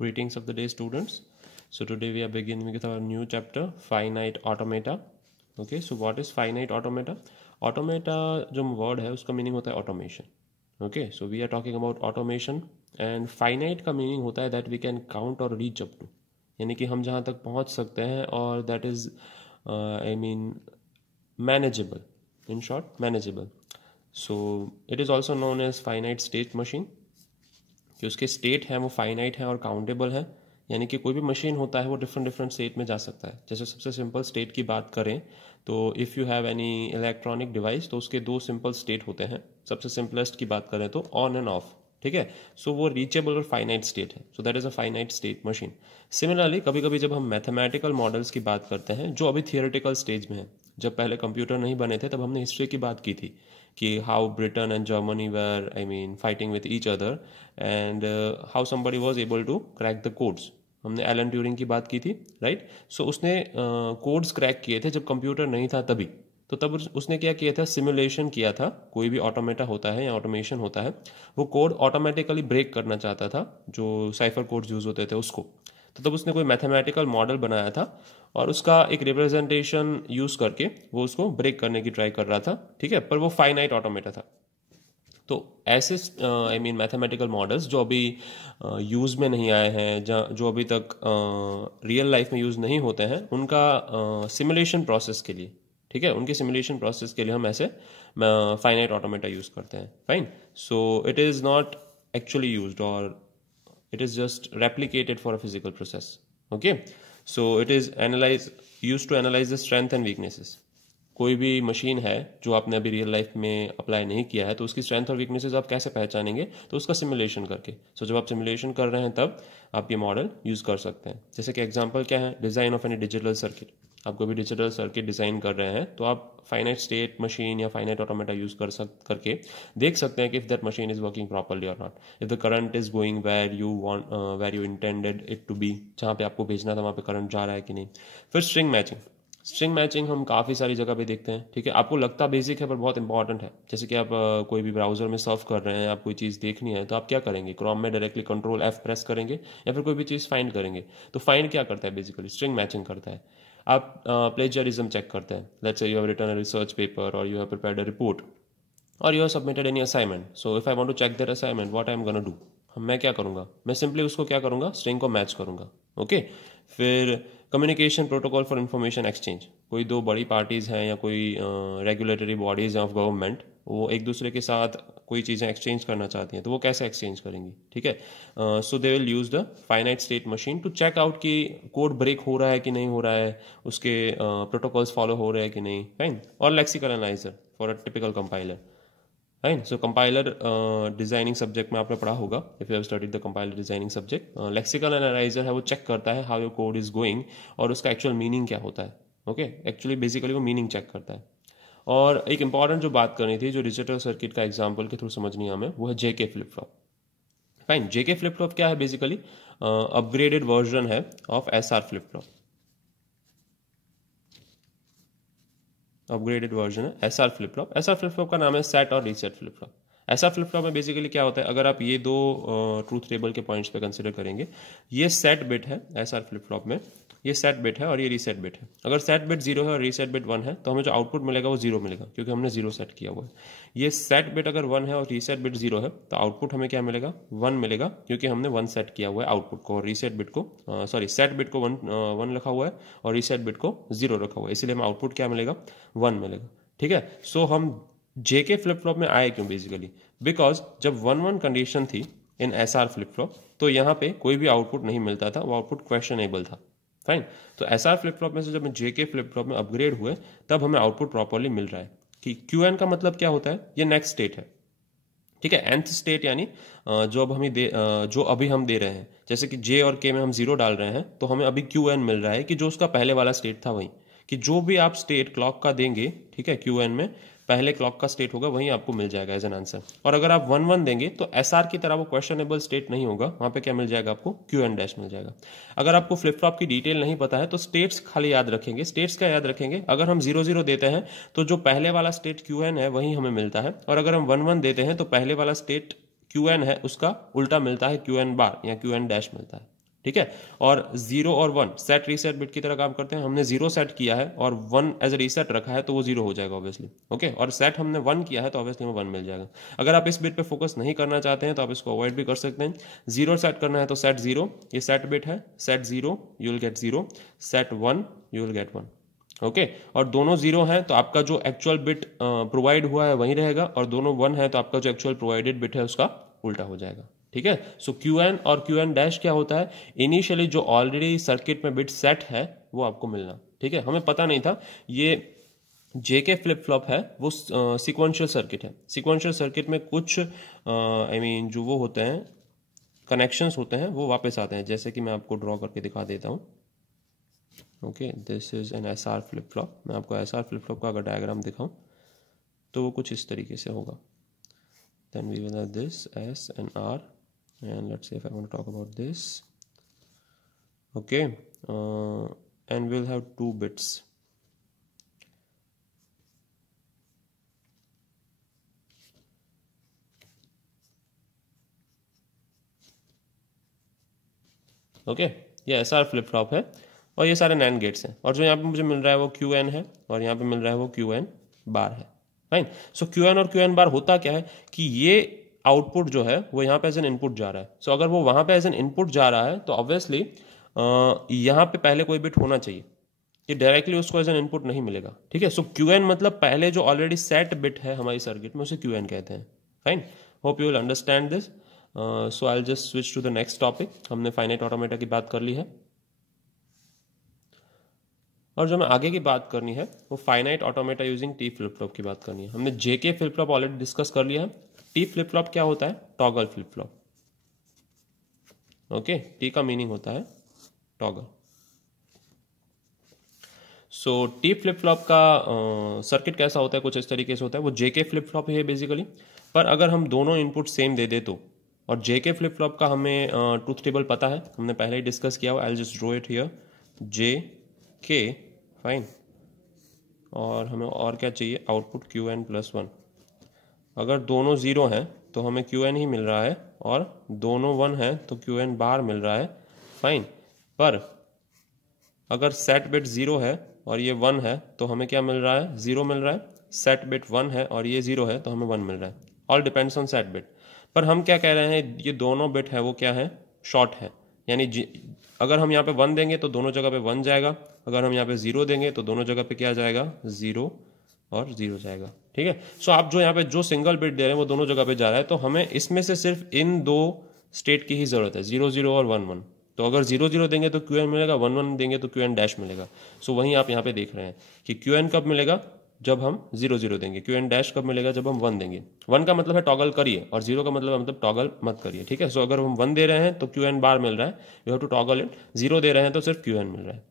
Greetings of the day, students. So today we are beginning with our new chapter, finite automata. Okay, so what is finite automata? Automata जो word है उसका meaning होता है automation. Okay, so we are talking about automation and finite का meaning होता है that we can count or reach up to. यानी कि हम जहाँ तक पहुँच सकते हैं और that is I mean manageable. In short, manageable. So it is also known as finite state machine. कि उसके स्टेट हैं वो फाइनाइट हैं और काउंटेबल है, यानी कि कोई भी मशीन होता है वो डिफरेंट डिफरेंट स्टेट में जा सकता है. जैसे सबसे सिंपल स्टेट की बात करें तो if you have any electronic device तो उसके दो सिंपल स्टेट होते हैं. सबसे सिंपलेस्ट की बात करें तो ऑन एंड ऑफ, ठीक है. सो वो रीचेबल और फाइनाइट स्टेट है. So that is a finite state machine. Similarly कभी कभी जब हम मैथमेटिकल मॉडल्स की बात करते हैं जो अभी थियोरेटिकल स्टेज में है, जब पहले कंप्यूटर नहीं बने थे तब हमने हिस्ट्री की बात की थी कि how Britain and Germany were fighting with each other and how somebody was able to crack the codes. हमने एलन ट्यूरिंग की बात की थी, राइट. सो उसने कोड्स क्रैक किए थे जब कंप्यूटर नहीं था तभी. तो तब उसने क्या किया था, सिमुलेशन किया था. कोई भी ऑटोमेटा होता है या ऑटोमेशन होता है वो कोड ऑटोमेटिकली ब्रेक करना चाहता था, जो साइफर कोड्स यूज होते थे उसको. तो तब उसने कोई मैथमेटिकल मॉडल बनाया था और उसका एक रिप्रेजेंटेशन यूज करके वो उसको ब्रेक करने की ट्राई कर रहा था, ठीक है. पर वो फाइनाइट ऑटोमेटा था. तो ऐसे मैथमेटिकल मॉडल्स जो अभी यूज़ में नहीं आए हैं, जो अभी तक रियल लाइफ में यूज़ नहीं होते हैं, उनका सिमुलेशन प्रोसेस के लिए, ठीक है, उनके सिमुलेशन प्रोसेस के लिए हम ऐसे फाइनाइट ऑटोमेटा यूज़ करते हैं. Fine. So it is not actually used और it is just replicated for a physical process. Okay, so it is used to analyze the strength and weaknesses. कोई भी machine है जो आपने अभी रियल लाइफ में अप्लाई नहीं किया है तो उसकी स्ट्रेंथ और वीकनेसेस आप कैसे पहचानेंगे, तो उसका सिमुलेशन करके. सो जब आप सिमुलेशन कर रहे हैं तब आप ये मॉडल यूज़ कर सकते हैं. जैसे कि एग्जांपल क्या है, design of any digital circuit. आप कोई भी डिजिटल सर्किट डिज़ाइन कर रहे हैं तो आप फाइनाइट स्टेट मशीन या फाइनाइट ऑटोमेटा यूज़ करके देख सकते हैं कि if that machine is working properly और not, if the current is going where you intended it to be, जहाँ पे आपको भेजना था वहाँ पे करंट जा रहा है कि नहीं. फिर स्ट्रिंग मैचिंग. स्ट्रिंग मैचिंग हम काफ़ी सारी जगह पे देखते हैं, ठीक है. आपको लगता बेसिक है पर बहुत इंपॉर्टेंट है. जैसे कि आप कोई भी ब्राउजर में सर्फ कर रहे हैं, आप कोई चीज़ देखनी है तो आप क्या करेंगे, क्रोम में डायरेक्टली कंट्रोल F प्रेस करेंगे या फिर कोई भी चीज़ फाइंड करेंगे. तो फाइंड क्या करता है, बेसिकली स्ट्रिंग मैचिंग करता है. आप प्लेजरिज्म चेक करते हैं. Let's say you have written a research paper और you have prepared a report और you have submitted any assignment. So if I want to check that assignment, what I am gonna do, मैं क्या करूँगा, मैं simply उसको क्या करूँगा, string को मैच करूँगा. ओके. फिर communication protocol for information exchange. कोई दो बड़ी पार्टीज़ हैं या कोई रेगुलेटरी बॉडीज़ हैं ऑफ गवर्नमेंट, वो एक दूसरे के साथ कोई चीज़ें एक्सचेंज करना चाहती हैं तो वो कैसे एक्सचेंज करेंगी, ठीक है. So they will use the finite state machine to check out कि कोड ब्रेक हो रहा है कि नहीं हो रहा है, उसके प्रोटोकॉल्स फॉलो हो रहे हैं कि नहीं. फाइन. और lexical analyser for a typical compiler. Right. So compiler designing subject में आपने पढ़ा होगा, if you have studied the compiler designing subject. Lexical analyser है वो चेक करता है how your code is going और उसका एक्चुअल मीनिंग क्या होता है. ओके. एक्चुअली बेसिकली वो मीनिंग चेक करता है. और एक इंपॉर्टेंट जो बात करनी थी, जो डिजिटल सर्किट का एग्जाम्पल के थ्रू समझनी है हमें, वो है JK flip flop. Fine. JK flip flop क्या है, बेसिकली अपग्रेडेड वर्जन है of SR flip flop. Upgraded version है SR flip flop. SR flip flop का नाम है सेट और reset flip flop. SR flip flop में बेसिकली क्या होता है, अगर आप ये दो ट्रूथ टेबल के पॉइंट्स पे कंसिडर करेंगे, ये सेट बिट है एसआर फ्लिप फ्लॉप में, ये सेट बिट है और ये रीसेट बिट है. अगर सेट बिट 0 है और रीसेट बिट 1 है तो हमें जो आउटपुट मिलेगा वो 0 मिलेगा, क्योंकि हमने 0 सेट किया हुआ है. ये सेट बिट अगर 1 है और रीसेट बिट 0 है तो आउटपुट हमें क्या मिलेगा, 1 मिलेगा, क्योंकि हमने 1 सेट किया हुआ है आउटपुट को, और रीसेट बिट को सेट बिट को 1 रखा हुआ है और रीसेट बिट को 0 रखा हुआ है, इसलिए हमें आउटपुट क्या मिलेगा, 1 मिलेगा, ठीक है. सो हम जेके फ्लिप फ्लॉप में आए क्यों, बेसिकली बिकॉज जब 1-1 कंडीशन थी इन एसआर फ्लिप फ्लॉप तो यहाँ पे कोई भी आउटपुट नहीं मिलता था, वो आउटपुट क्वेश्चनेबल था. फाइन. तो एसआर फ्लिप फ्लॉप में से जब जेके फ्लिप फ्लॉप में अपग्रेड हुए तब हमें आउटपुट प्रॉपरली मिल रहा है. कि क्यूएन का मतलब क्या होता है, ये नेक्स्ट स्टेट है, ठीक है. nth स्टेट यानी जो अभी हम दे रहे हैं. जैसे कि जे और के में हम 0 डाल रहे हैं तो हमें अभी क्यूएन मिल रहा है कि जो उसका पहले वाला स्टेट था वही, कि जो भी आप स्टेट क्लॉक का देंगे, ठीक है, क्यूएन में पहले क्लॉक का स्टेट होगा वही आपको मिल जाएगा एज एन आंसर. और अगर आप 1-1 देंगे तो एसआर की तरह वो क्वेश्चनेबल स्टेट नहीं होगा, वहां पे क्या मिल जाएगा आपको, क्यूएन डैश मिल जाएगा. अगर आपको फ्लिप फ्लॉप की डिटेल नहीं पता है तो स्टेट्स खाली याद रखेंगे. स्टेट्स क्या याद रखेंगे, अगर हम 0-0 देते हैं तो जो पहले वाला स्टेट क्यूएन है वही हमें मिलता है, और अगर हम 1-1 देते हैं तो पहले वाला स्टेट क्यूएन है उसका उल्टा मिलता है, क्यूएन बार या क्यूएन डैश मिलता है. ठीक है। और 0 और 1 सेट रीसेट बिट की तरह काम करते हैं। हमने 0 सेट किया है और 1 एज ए रीसेट रखा है तो वो 0 हो जाएगा ऑब्वियसली, ओके। और सेट हमने 1 किया है तो ऑब्वियसली हमें 1 मिल जाएगा। अगर आप इस बिट पे फोकस नहीं करना चाहते हैं तो आप इसको अवॉइड भी कर सकते हैं। 0 सेट करना है तो सेट 0, ये सेट बिट है, set 0 you will get 0, set 1 you will get 1, okay. और दोनों 0 हैं तो आपका जो एक्चुअल बिट प्रोवाइड हुआ है वही रहेगा, और दोनों 1 है तो आपका जो एक्चुअल प्रोवाइडेड बिट है उसका उल्टा हो जाएगा, ठीक है। सो Qn और Qn डैश क्या होता है, इनिशियली जो ऑलरेडी सर्किट में बिट सेट है वो आपको मिलना, ठीक है। हमें पता नहीं था ये जेके फ्लिप फ्लॉप है वो सिक्वेंशियल सर्किट है। सिक्वेंशियल सर्किट में कुछ जो वो होते हैं कनेक्शंस होते हैं वो वापस आते हैं, जैसे कि मैं आपको ड्रॉ करके दिखा देता हूँ, okay. This is an SR flip flop. मैं आपको SR फ्लिप फ्लॉप का अगर डायग्राम दिखाऊं तो वो कुछ इस तरीके से होगा। Then we will have this S and R, and let's say if I want to talk about this, okay, and we'll have 2 bits, okay. ये SR फ्लिप फ्लॉप है और ये सारे NAND गेट्स हैं, और जो यहाँ पे मुझे मिल रहा है वो QN है और यहाँ पे मिल रहा है वो QN बार है, फाइन। सो QN और QN बार होता क्या है कि ये आउटपुट जो है वो यहाँ पे एज एन इनपुट जा रहा है। सो अगर वो वहाँ पे एज एन इनपुट जा रहा है तो ऑब्वियसली यहाँ पे पहले कोई बिट होना चाहिए, ये डायरेक्टली उसको एज एन इनपुट नहीं मिलेगा, ठीक है। सो QN मतलब पहले जो ऑलरेडी सेट बिट है हमारी सर्किट में उसे QN कहते हैं, fine. Hope you will understand this. So I will just switch to the next topic. हमने फाइनाइट ऑटोमेटा की बात कर ली है, और जो हमें आगे की बात करनी है वो finite automata using T flip flop की बात करनी है। हमने जेके फ्लिप फ्लॉप ऑलरेडी डिस्कस कर लिया है। टी फ्लिप फ्लॉप क्या होता है, toggle flip flop, okay. T का मीनिंग होता है टॉगल। सो टी फ्लिप फ्लॉप का सर्किट कैसा होता है, कुछ इस तरीके से होता है। वो जेके फ्लिप फ्लॉप ही है बेसिकली, पर अगर हम दोनों इनपुट सेम दे दे तो, और जेके फ्लिप फ्लॉप का हमें ट्रूथ टेबल पता है, हमने पहले ही डिस्कस किया हुआ। I will just draw it here, J K, fine. और हमें और क्या चाहिए, आउटपुट QN + 1। अगर दोनों 0 हैं तो हमें QN ही मिल रहा है, और दोनों 1 हैं तो QN बार मिल रहा है, फाइन। पर अगर सेट बिट 0 है और ये 1 है तो हमें क्या मिल रहा है, 0 मिल रहा है। सेट बिट 1 है और ये 0 है तो हमें 1 मिल रहा है। All depends on set bit. पर हम क्या कह रहे हैं, ये दोनों बिट है वो क्या है, शॉर्ट है। यानी अगर हम यहाँ पे 1 देंगे तो दोनों जगह पे 1 जाएगा, अगर हम यहाँ पे 0 देंगे तो दोनों जगह पे क्या जाएगा, 0 और 0 जाएगा, ठीक है। सो आप जो यहाँ पे जो सिंगल बिट दे रहे हैं वो दोनों जगह पे जा रहा है, तो हमें इसमें से सिर्फ इन 2 स्टेट की ही जरूरत है, 0 0 और 1 1। तो अगर 0 0 देंगे तो QN मिलेगा, 1 1 देंगे तो QN डैश मिलेगा। सो वहीं आप यहाँ पे देख रहे हैं कि QN कब मिलेगा, जब हम 0 0 देंगे। QN डैश कब मिलेगा, जब हम 1 देंगे। 1 का मतलब है टॉगल करिए, और 0 का मतलब टॉगल मत करिए, ठीक है। सो अगर हम 1 दे रहे हैं तो QN बार मिल रहा है, you have to toggle it. 0 दे रहे हैं तो सिर्फ QN मिल रहा है।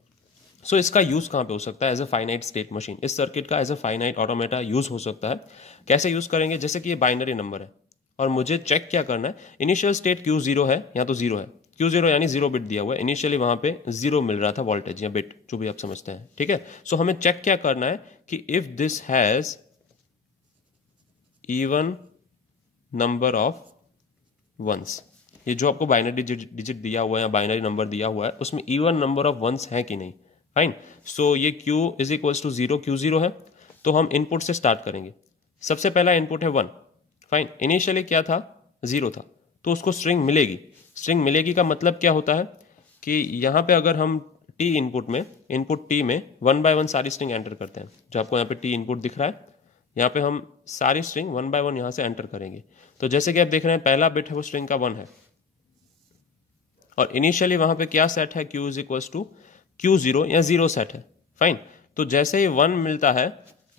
सो इसका यूज कहाँ पे हो सकता है, as a finite state machine. इस सर्किट का as a finite automata use हो सकता है। कैसे यूज करेंगे, जैसे कि ये बाइनरी नंबर है और मुझे चेक क्या करना है, इनिशियल स्टेट Q0 है, यहाँ तो 0 है। Q0 यानी 0 बिट दिया हुआ है, इनिशियली वहां पे 0 मिल रहा था वोल्टेज या बिट, जो भी आप समझते हैं, ठीक है। सो हमें चेक क्या करना है कि if this has even number of ones, ये जो आपको बाइनरी डिजिट दिया हुआ है या बाइनरी नंबर दिया हुआ है उसमें इवन नंबर ऑफ वंस है कि नहीं, फाइन। सो ये Q = 0, Q0 है, तो हम इनपुट से स्टार्ट करेंगे। सबसे पहला इनपुट है 1, फाइन। इनिशियली क्या था, 0 था, तो उसको स्ट्रिंग मिलेगी। स्ट्रिंग मिलेगी का मतलब क्या होता है कि यहाँ पे अगर हम T इनपुट में, इनपुट T में 1 by 1 सारी स्ट्रिंग एंटर करते हैं, जो आपको यहाँ पे T इनपुट दिख रहा है, यहाँ पे हम सारी स्ट्रिंग 1 by 1 यहाँ से एंटर करेंगे। तो जैसे कि आप देख रहे हैं पहला बिट है वो स्ट्रिंग का 1 है, और इनिशियली वहां पे क्या सेट है, Q = Q0 या 0 सेट है, फाइन। तो जैसे ही 1 मिलता है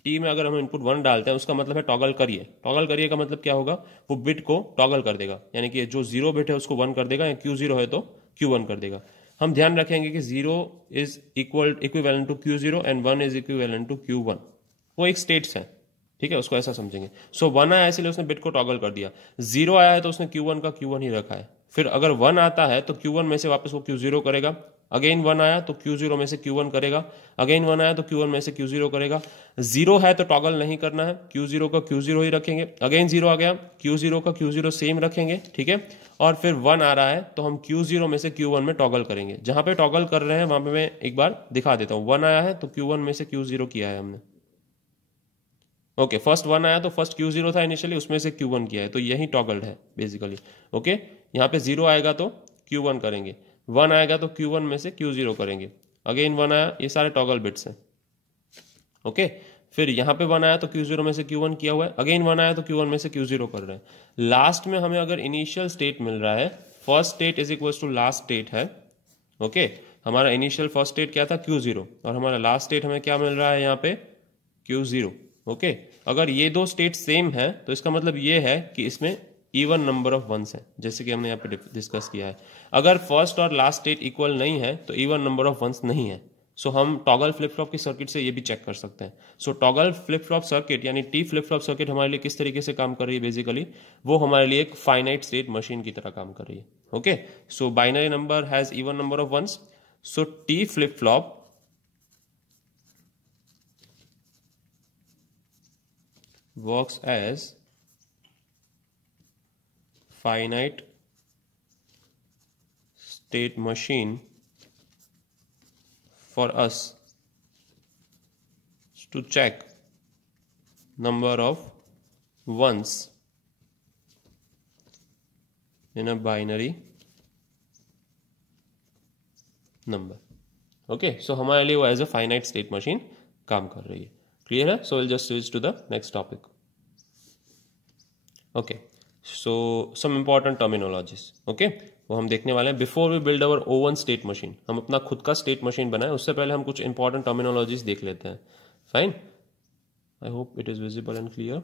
T में, अगर हम इनपुट 1 डालते हैं उसका मतलब है टॉगल करिए। टॉगल करिए का मतलब क्या होगा, वो बिट को टॉगल कर देगा, यानी कि जो 0 बिट है उसको 1 कर देगा, या Q0 है तो Q1 कर देगा। हम ध्यान रखेंगे कि 0 is equivalent to Q0 and 1 is equivalent to Q1। वो एक स्टेट्स है, ठीक है, उसको ऐसा समझेंगे। सो 1 आया इसलिए उसने बिट को टॉगल कर दिया, 0 आया है तो उसने Q1 का Q1 ही रखा है। फिर अगर 1 आता है तो Q1 में से वापस वो Q0 करेगा, अगेन 1 आया तो Q0 में से Q1 करेगा, अगेन 1 आया तो Q1 में से Q0 करेगा, 0 है तो टॉगल नहीं करना है, Q0 का Q0 ही रखेंगे, अगेन 0 आ गया, Q0 का Q0 सेम रखेंगे, ठीक है। और फिर 1 आ रहा है तो हम Q0 में से Q1 में टॉगल करेंगे। जहां पे टॉगल कर रहे हैं वहां पे मैं एक बार दिखा देता हूं। 1 आया है तो Q1 में से Q0 किया है हमने, ओके। फर्स्ट 1 आया तो फर्स्ट Q0 था इनिशियली, उसमें से Q1 किया है, तो यही टॉगल्ड है बेसिकली, ओके। यहाँ पे 0 आएगा तो Q1 करेंगे, 1 आएगा तो Q1 में से Q0 करेंगे, अगेन 1 आया, ये सारे टॉगल बिट्स हैं, ओके। फिर यहाँ पे 1 आया तो Q0 में से Q1 किया हुआ है, अगेन 1 आया तो Q1 में से Q0 कर रहे हैं। लास्ट में हमें अगर इनिशियल स्टेट मिल रहा है, first state is equal to last state है, ओके। हमारा इनिशियल फर्स्ट स्टेट क्या था Q0, और हमारा लास्ट स्टेट हमें क्या मिल रहा है यहाँ पे Q0, ओके। अगर ये दो स्टेट सेम है तो इसका मतलब ये है कि इसमें इवन नंबर ऑफ वंस है, जैसे कि हमने यहाँ पे डिस्कस किया है। अगर फर्स्ट और लास्ट स्टेट इक्वल नहीं है तो इवन नंबर ऑफ वंस नहीं है। सो हम टॉगल फ्लिप फ्लॉप की सर्किट से ये भी चेक कर सकते हैं। सो टॉगल फ्लिप फ्लॉप सर्किट यानी टी फ्लिप फ्लॉप सर्किट हमारे लिए किस तरीके से काम कर रही है, बेसिकली वो हमारे लिए एक फाइनाइट स्टेट मशीन की तरह काम कर रही है, okay. So binary number has even number of ones, so T flip flop works as finite state machine for us to check number of ones in a binary number, okay। so हमारे लिए वो as a finite state machine काम कर रही है, clear है। So will just switch to the next topic, okay. So some important terminologies, okay, वो हम देखने वाले हैं। Before we build our own state machine, हम अपना खुद का स्टेट मशीन बनाए उससे पहले हम कुछ इंपॉर्टेंट टर्मिनोलॉजीज देख लेते हैं, fine. I hope it is visible and clear.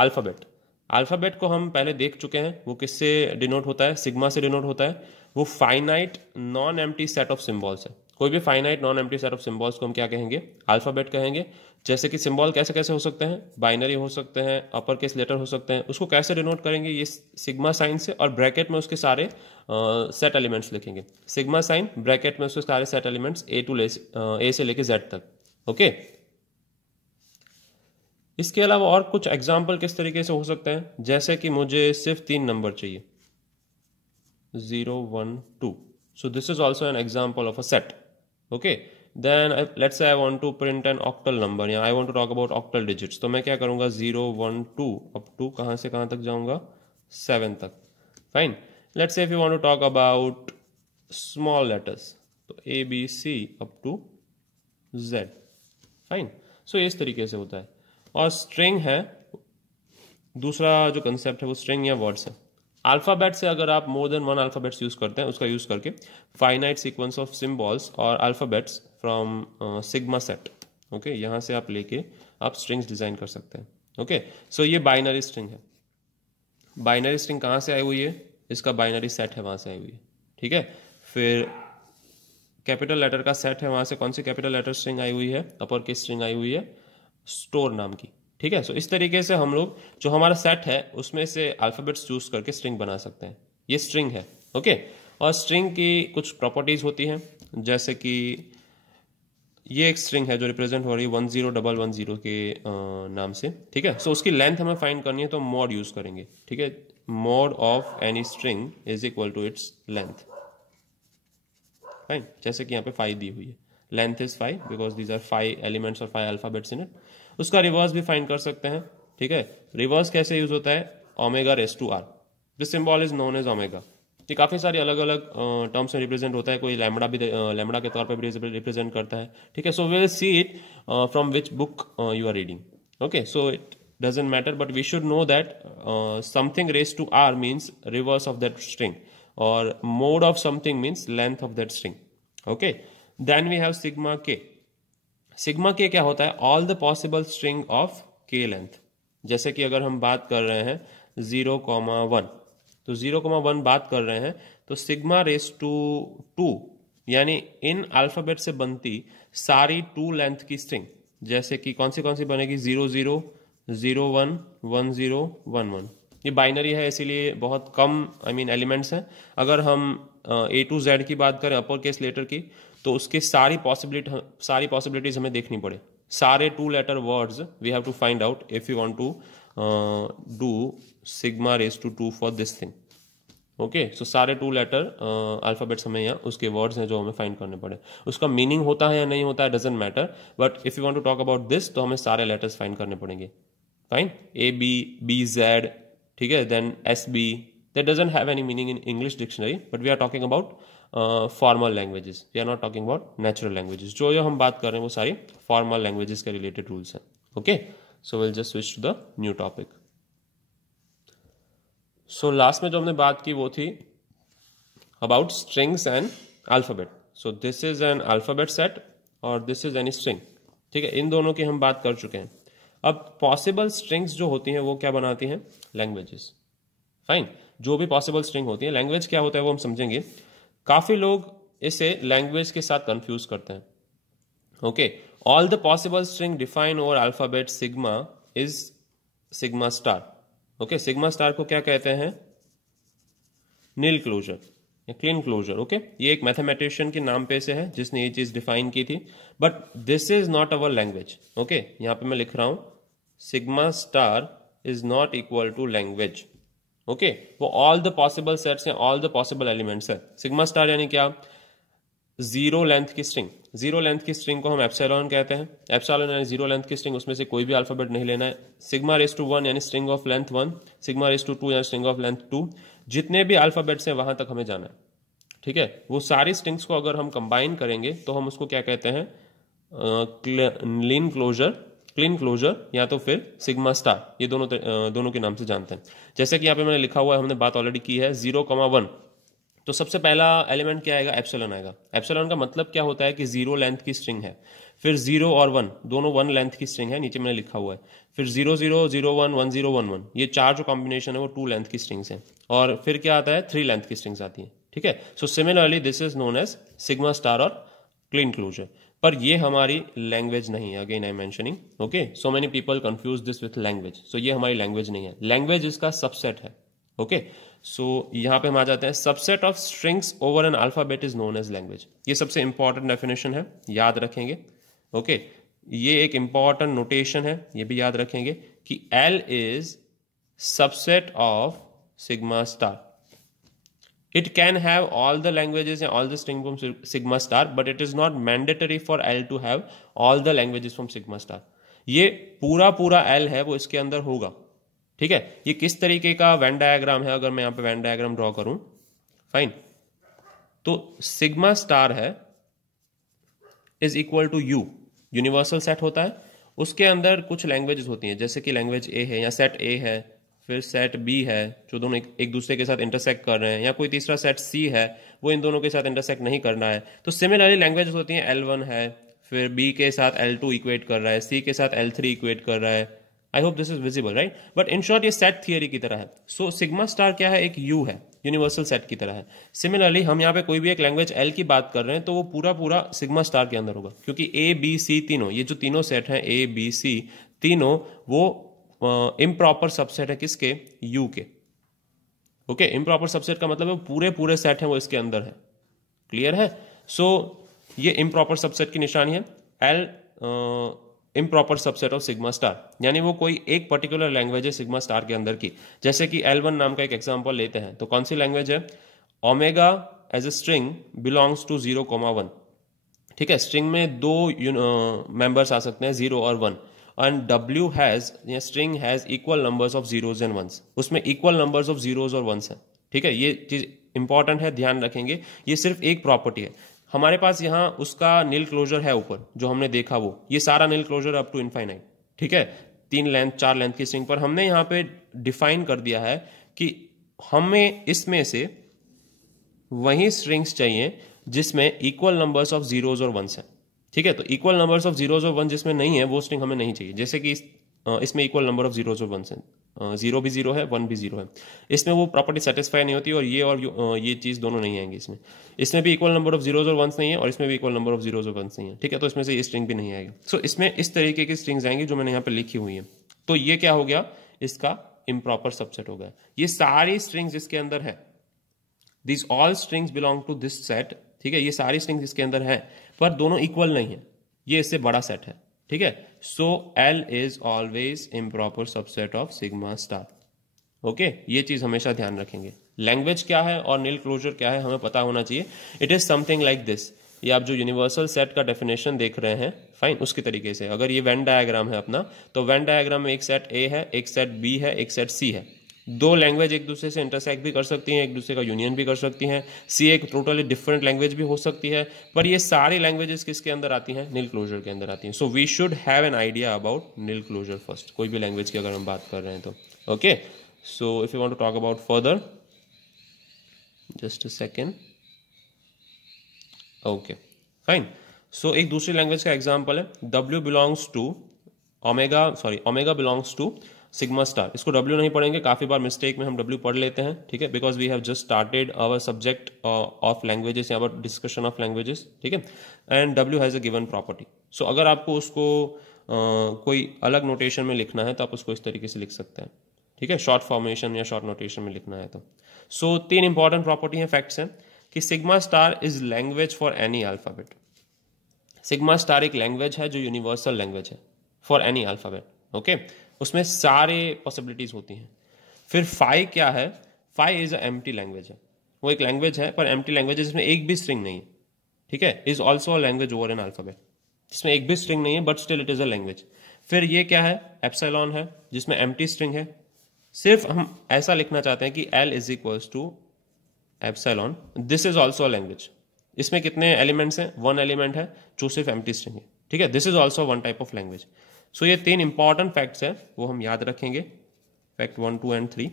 Alphabet, alphabet को हम पहले देख चुके हैं, वो किससे डिनोट होता है, सिग्मा से डिनोट होता है। वो finite non empty set of symbols है। कोई भी finite non empty set of symbols को हम क्या कहेंगे, अल्फाबेट कहेंगे। जैसे कि सिंबल कैसे कैसे हो सकते हैं, बाइनरी हो सकते हैं, अपर केस लेटर हो सकते हैं, उसको कैसे डिनोट करेंगे, ये सिग्मा साइन से, और ब्रैकेट में उसके सारे सेट एलिमेंट्स लिखेंगे। सिग्मा साइन, ब्रैकेट में उसके सारे सेट एलिमेंट्स ए से लेके जेड तक, ओके। इसके अलावा और कुछ एग्जाम्पल किस तरीके से हो सकते हैं, जैसे कि मुझे सिर्फ 3 नंबर चाहिए, 0 1 2, so this is also an example of a set, okay। then let's say I want to print an octal number, या I want to talk about octal digits, तो मैं क्या करूंगा, 0 1 2 अप टू कहां से कहां तक जाऊंगा, 7 तक, fine. let's say if you want to talk about small letters, तो A B C up to Z, fine. So इस तरीके से होता है। और स्ट्रिंग है दूसरा जो कंसेप्ट है, वो स्ट्रिंग या वर्ड्स है। अल्फाबेट से अगर आप मोर देन 1 अल्फाबेट्स यूज करते हैं, उसका यूज करके फाइनाइट सीक्वेंस ऑफ सिंबल्स और alphabets from sigma set, okay, यहां से आप लेके आप स्ट्रिंग्स डिजाइन कर सकते हैं, ओके। सो ये बाइनरी स्ट्रिंग है। बाइनरी स्ट्रिंग कहां से आई हुई है, इसका बाइनरी सेट है, वहां से आई हुई है, ठीक है। फिर कैपिटल लेटर का सेट है, वहां से कौन सी कैपिटल लेटर स्ट्रिंग आई हुई है, अपर केस स्ट्रिंग आई हुई है, स्टोर नाम की, ठीक है। सो इस तरीके से हम लोग जो हमारा सेट है उसमें से अल्फाबेट्स चूज करके स्ट्रिंग बना सकते हैं। ये स्ट्रिंग है, ओके। और स्ट्रिंग की कुछ प्रॉपर्टीज होती हैं, जैसे कि ये एक स्ट्रिंग है जो रिप्रेजेंट हो रही है 10110 के नाम से, ठीक है। सो उसकी लेंथ हमें फाइंड करनी है तो मॉड यूज करेंगे, ठीक है। Mod of any string is equal to its length, fine. जैसे कि यहाँ पे 5 दी हुई है, length is 5 because these are 5 elements और 5 अल्फाबेट्स इन इट। उसका रिवर्स भी फाइंड कर सकते हैं, ठीक है। रिवर्स कैसे यूज होता है, omega raise to R, this symbol is known as omega. ये काफी सारी अलग अलग टर्म्स में रिप्रेजेंट होता है, कोई लैम्बडा भी लैम्बडा के तौर पर भी रिप्रेजेंट करता है, ठीक है। So we will see it from which book you are reading, okay. So it doesn't matter, but we should know that something raised to r means reverse of that string, or mode of something means length of that string, okay। then we have sigma k। sigma k क्या होता है, all the possible string of k length। जैसे कि अगर हम बात कर रहे हैं 0,1, तो 0,1 बात कर रहे हैं तो सिग्मा रेस टू 2 यानी इन अल्फाबेट से बनती सारी 2 लेंथ की स्ट्रिंग, जैसे कि कौन सी बनेगी, 00 01 10 11, ये बाइनरी है इसीलिए बहुत कम एलिमेंट्स हैं। अगर हम A to Z की बात करें अपर केस लेटर की, तो उसके सारी पॉसिबिलिटीज हमें देखनी पड़े। सारे 2 letter words we have to find out if you want to do sigma raise to 2 for this thing. Okay, so सारे 2 लेटर अल्फाबेट्स हमें या उसके वर्ड्स हैं जो हमें फाइंड करने पड़े। उसका मीनिंग होता है या नहीं होता है doesn't matter, but if you want to talk about this तो हमें सारे लेटर्स फाइंड करने पड़ेंगे। Fine, A B B Z, ठीक है, then SB, that doesn't have any meaning in English dictionary, but we are talking about formal languages, we are not talking about natural languages। जो हम बात कर रहे हैं वो सारी formal languages के related rules हैं। okay, so we'll just switch to the new topic। so last में जो हमने बात की वो थी about strings and alphabet। so this is an alphabet set और this is any string, ठीक है, इन दोनों की हम बात कर चुके हैं। अब पॉसिबल स्ट्रिंग्स जो होती हैं वो क्या बनाती हैं? लैंग्वेजेस। फाइन, जो भी पॉसिबल स्ट्रिंग होती है, लैंग्वेज क्या होता है वो हम समझेंगे। काफी लोग इसे लैंग्वेज के साथ कंफ्यूज करते हैं। Okay, all the possible string define over alphabet sigma is sigma star. Okay, sigma star को क्या कहते हैं? नील क्लोजर या क्लीन क्लोजर। ओके, ये एक मैथमेटिशियन के नाम पे से है जिसने ये चीज डिफाइन की थी, but this is not our language. Okay, यहां पे मैं लिख रहा हूं sigma star is not equal to language. Okay, वो ऑल द पॉसिबल सेट्स या ऑल द पॉसिबल एलिमेंट्स है। सिग्मा स्टार यानी क्या? जीरो लेंथ की स्ट्रिंग। जीरो लेंथ की स्ट्रिंग को हम एप्सिलॉन कहते हैं। एप्सिलॉन यानी जीरो लेंथ की स्ट्रिंग, उसमें से कोई भी अल्फाबेट नहीं लेना है। सिग्मा रेज टू 1 यानी string of length 1, sigma raise to 2 यानी स्ट्रिंग ऑफ लेंथ 2। जितने भी अल्फाबेट्स हैं वहां तक हमें जाना है, ठीक है। वो सारी स्ट्रिंग्स को अगर हम कंबाइन करेंगे तो हम उसको क्या कहते हैं? क्लीन क्लोजर या तो फिर सिग्मा स्टार, ये दोनों के नाम से जानते हैं। जैसे कि यहाँ पे मैंने लिखा हुआ है, हमने बात ऑलरेडी की है, 0,1, तो सबसे पहला एलिमेंट क्या आएगा? एप्सिलॉन आएगा। एप्सिलॉन का मतलब क्या होता है कि 0 लेंथ की स्ट्रिंग है। फिर 0 और 1 दोनों 1 लेंथ की स्ट्रिंग है, नीचे मैंने लिखा हुआ है। फिर 0 0 0 1 1 0 1 1, ये 4 जो कॉम्बिनेशन है वो 2 लेंथ की स्ट्रिंग्स हैं। और फिर क्या आता है? 3 लेंथ की स्ट्रिंग्स आती हैं, ठीक है। So similarly this is known as sigma star और क्लीन क्लोजर। पर ये हमारी लैंग्वेज नहीं है, again I am mentioning. Okay, so many people confuse this with language. सो ये हमारी लैंग्वेज नहीं है, लैंग्वेज इसका सबसेट है। ओके, सो यहां पे हम आ जाते हैं। Subset of strings over an alphabet is known as language. ये सबसे इंपॉर्टेंट डेफिनेशन है, याद रखेंगे। ओके, ये एक इंपॉर्टेंट नोटेशन है, ये भी याद रखेंगे कि L is subset of sigma star. It can have all the languages and all the strings from sigma star, but it is not mandatory for L to have all the languages from sigma star। ये पूरा L है वो इसके अंदर होगा, ठीक है। ये किस तरीके का वेन डायग्राम है? अगर मैं यहाँ पे वेन डायग्राम ड्रॉ करूं, फाइन, तो सिग्मा स्टार है is equal to U, universal set होता है। उसके अंदर कुछ लैंग्वेजेस होती हैं, जैसे कि लैंग्वेज A है या सेट A है, फिर सेट B है जो दोनों एक दूसरे के साथ इंटरसेक्ट कर रहे हैं, या कोई तीसरा सेट C है वो इन दोनों के साथ इंटरसेक्ट नहीं करना है। तो सिमिलरली लैंग्वेजेस होती हैं, L1 है, फिर B के साथ L2 इक्वेट कर रहा है, C के साथ L3 इक्वेट कर रहा है। I hope this is visible, right. But in short ये सेट थियरी की तरह है। सो सिग्मा स्टार क्या है? एक U है, यूनिवर्सल सेट की तरह है। सिमिलरली हम यहाँ पे कोई भी एक लैंग्वेज L की बात कर रहे हैं तो वो पूरा सिग्मा स्टार के अंदर होगा, क्योंकि A B C तीनों, ये जो तीनों सेट हैं A B C तीनों, वो इम्प्रॉपर सबसेट है किसके? U के। ओके, इम्प्रॉपर सबसेट का मतलब है पूरे सेट हैं वो इसके अंदर है। क्लियर है? सो ये इम्प्रॉपर सबसेट की निशानी है L, improper subset of sigma star, यानी वो कोई एक पर्टिकुलर लैंग्वेज है सिग्मा स्टार के अंदर की। जैसे कि L1 नाम का एक एग्जांपल लेते हैं, तो कौन सी लैंग्वेज है? Omega as a string belongs to 0,1, ठीक है। स्ट्रिंग में 2 मेंबर्स आ सकते हैं, 0 और 1, एंड W हैज, या string has equal numbers of zeros and ones, उसमें इक्वल नंबर्स ऑफ जीरोज और वंस है, ठीक है। ये चीज इंपॉर्टेंट है, ध्यान रखेंगे। ये सिर्फ एक प्रॉपर्टी है। हमारे पास यहाँ उसका नील क्लोजर है ऊपर जो हमने देखा, वो ये सारा नील क्लोजर अप टू इनफाइनाइट, ठीक है। 3 लेंथ 4 लेंथ की स्ट्रिंग पर हमने यहाँ पे डिफाइन कर दिया है कि हमें इसमें से वही स्ट्रिंग्स चाहिए जिसमें इक्वल नंबर्स ऑफ जीरोज और वंस है, ठीक है। तो इक्वल नंबर्स ऑफ जीरोज और वन जिसमें नहीं है वो स्ट्रिंग हमें नहीं चाहिए। जैसे कि इसमें इक्वल नंबर ऑफ जीरोज और वंस है, 0 भी 0 है, 1 भी 0 है, इसमें वो प्रॉपर्टी सेटिस्फाई नहीं होती, और ये चीज दोनों नहीं आएंगी इसमें। इसमें भी इक्वल नंबर ऑफ जीरोज और वंस नहीं है, और इसमें भी इक्वल नंबर ऑफ जीरोज और वंस नहीं है, ठीक है। तो इसमें से ये स्ट्रिंग भी नहीं आएगी। सो इसमें इस तरीके की स्ट्रिंग्स आएंगी जो मैंने यहाँ पे लिखी हुई है। तो ये क्या हो गया? इसका इम्प्रॉपर सबसेट हो गया। ये सारी स्ट्रिंग्स इसके अंदर है, this all strings belong to this set, ठीक है, ये सारी स्ट्रिंग्स इसके अंदर है, पर दोनों इक्वल नहीं है, ये इससे बड़ा सेट है, ठीक है। So L is always improper subset of sigma star. Okay, ये चीज हमेशा ध्यान रखेंगे। लैंग्वेज क्या है और नील क्लोजर क्या है हमें पता होना चाहिए। It is something like this, ये आप जो यूनिवर्सल सेट का डेफिनेशन देख रहे हैं, फाइन, उसके तरीके से अगर ये वेन डायग्राम है अपना, तो वेन डायग्राम में एक सेट ए है, एक सेट बी है, एक सेट सी है। दो लैंग्वेज एक दूसरे से इंटरसेक्ट भी कर सकती हैं, एक दूसरे का यूनियन भी कर सकती हैं। सी एक टोटली डिफरेंट लैंग्वेज भी हो सकती है, पर ये सारी लैंग्वेजेस किसके अंदर आती हैं? नील क्लोजर के अंदर आती हैं। So we should have an idea about नील क्लोजर फर्स्ट, कोई भी लैंग्वेज की अगर हम बात कर रहे हैं तो। Okay, so if you want to talk about further, just a second. Okay fine, सो एक दूसरी लैंग्वेज का एग्जाम्पल है, W belongs to omega belongs to sigma star. इसको W नहीं पढ़ेंगे, काफी बार मिस्टेक में हम W पढ़ लेते हैं, ठीक है, because we have just started our subject of languages, यहाँ पर डिस्कशन ऑफ लैंग्वेजेस, ठीक है, and W has a given property. सो अगर आपको उसको कोई अलग नोटेशन में लिखना है तो आप उसको इस तरीके से लिख सकते हैं, ठीक है, शॉर्ट फॉर्मेशन या शॉर्ट नोटेशन में लिखना है तो। सो तीन इंपॉर्टेंट प्रॉपर्टी हैं, फैक्ट्स हैं कि sigma star is language for any alphabet. Sigma star एक लैंग्वेज है जो यूनिवर्सल लैंग्वेज है फॉर एनी अल्फाबेट, ओके, उसमें सारे पॉसिबिलिटीज होती हैं। फिर फाई क्या है? Phi is a empty language है, वो एक लैंग्वेज है पर एम्प्टी लैंग्वेज है जिसमें एक भी स्ट्रिंग नहीं है, ठीक है, is also a language over an alphabet, जिसमें एक भी स्ट्रिंग नहीं है but still it is a language. फिर ये क्या है? एप्सिलॉन है, जिसमें एम्प्टी स्ट्रिंग है, सिर्फ हम ऐसा लिखना चाहते हैं कि L is equals to epsilon, this is also a language. इसमें कितने एलिमेंट्स हैं? वन एलिमेंट है जो सिर्फ एम्प्टी स्ट्रिंग है, ठीक है, this is also one type of language. सो ये तीन इंपॉर्टेंट फैक्ट्स हैं, वो हम याद रखेंगे, fact 1, 2 and 3।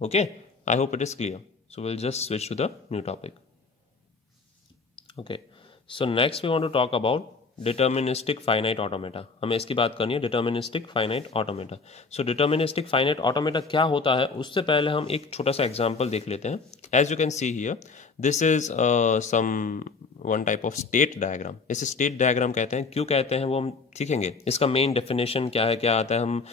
Okay, I hope it is clear. So will just switch to the new topic. Okay, so next we want to talk about deterministic finite automata. हमें इसकी बात करनी है, डिटर्मिनिस्टिक फाइनाइट ऑटोमेटा। सो डिटर्मिनिस्टिक फाइनाइट ऑटोमेटा क्या होता है, उससे पहले हम एक छोटा सा एग्जांपल देख लेते हैं। As you can see here, this is some one type of state diagram. इसे स्टेट डायग्राम कहते हैं, क्यों कहते हैं वो हम सीखेंगे। इसका मेन डेफिनेशन क्या है, क्या आता है, हम